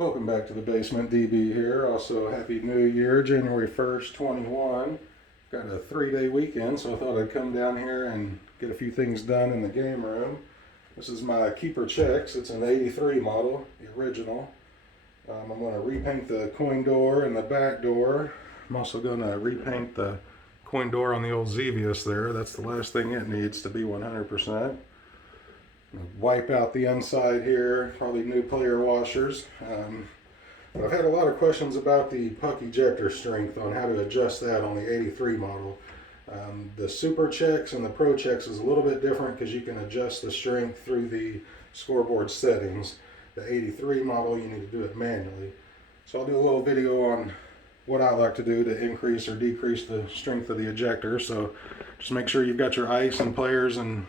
Welcome back to the basement. DB here. Also, Happy New Year, January 1st, 21. Got a 3-day weekend, so I thought I'd come down here and get a few things done in the game room. This is my Pro Chexx. It's an 83 model, the original. I'm going to repaint the coin door and the back door. I'm also going to repaint the coin door on the old Xevious there. That's the last thing it needs to be 100%. Wipe out the inside here, probably new player washers. But I've had a lot of questions about the puck ejector strength on how to adjust that on the 83 model. The Pro Chexx and the Pro Chexx is a little bit different because you can adjust the strength through the scoreboard settings. The 83 model, you need to do it manually. So I'll do a little video on what I like to do to increase or decrease the strength of the ejector. So just make sure you've got your ice and players and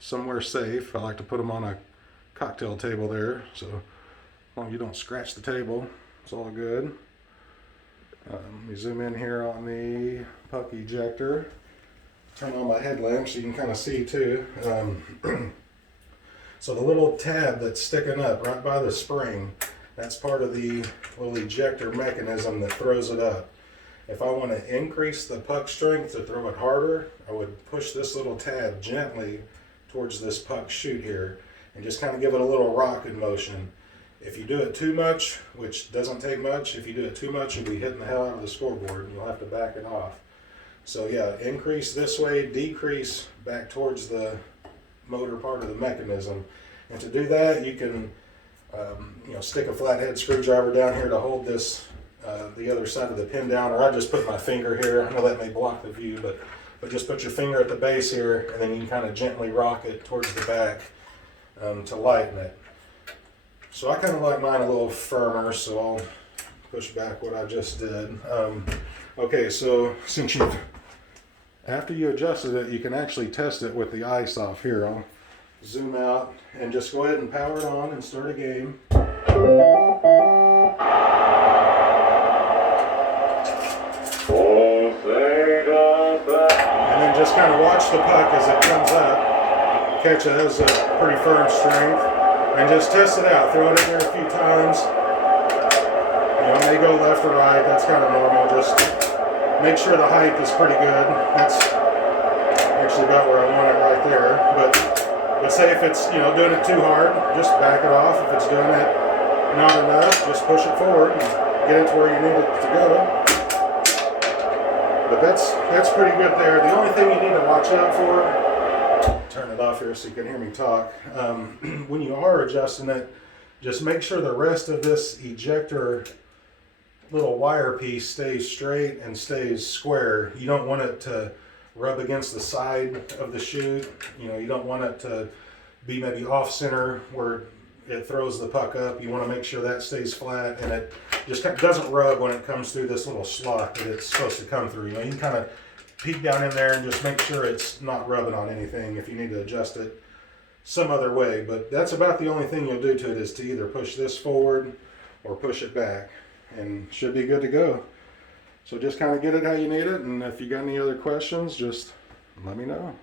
somewhere safe. I like to put them on a cocktail table there, so as long as you don't scratch the table, it's all good. Let me zoom in here on the puck ejector. Turn on my headlamp so you can kind of see too. So the little tab that's sticking up right by the spring, that's part of the little ejector mechanism that throws it up. If I want to increase the puck strength to throw it harder, I would push this little tab gently towards this puck chute here and just kind of give it a little rocket motion. If you do it too much, which doesn't take much, if you do it too much, you'll be hitting the hell out of the scoreboard and you'll have to back it off. So yeah, increase this way, decrease back towards the motor part of the mechanism. And to do that, you can stick a flathead screwdriver down here to hold this the other side of the pin down, or I just put my finger here. I know that may block the view, but just put your finger at the base here, and then you can kind of gently rock it towards the back to lighten it. So I kind of like mine a little firmer, so I'll push back what I just did. Okay, so after you adjusted it, you can actually test it with the ice off here. I'll zoom out and just go ahead and power it on and start a game. Just kind of watch the puck as it comes up, catch it as a pretty firm strength, and just test it out. Throw it in there a few times. It may go left or right. That's kind of normal. Just make sure the height is pretty good. That's actually about where I want it right there. But say if it's doing it too hard, just back it off. If it's doing it not enough, just push it forward and get it to where you need it to go. But that's pretty good there. The only thing you need to watch out for, turn it off here so you can hear me talk. When you are adjusting it, just make sure the rest of this ejector little wire piece stays straight and stays square. You don't want it to rub against the side of the chute. You don't want it to be maybe off center where it throws the puck up. You want to make sure that stays flat and it just doesn't rub when it comes through this little slot that it's supposed to come through. You can kind of peek down in there and just make sure it's not rubbing on anything if you need to adjust it some other way. But that's about the only thing you'll do to it, is to either push this forward or push it back, and should be good to go. So just kind of get it how you need it, and if you got any other questions, just let me know.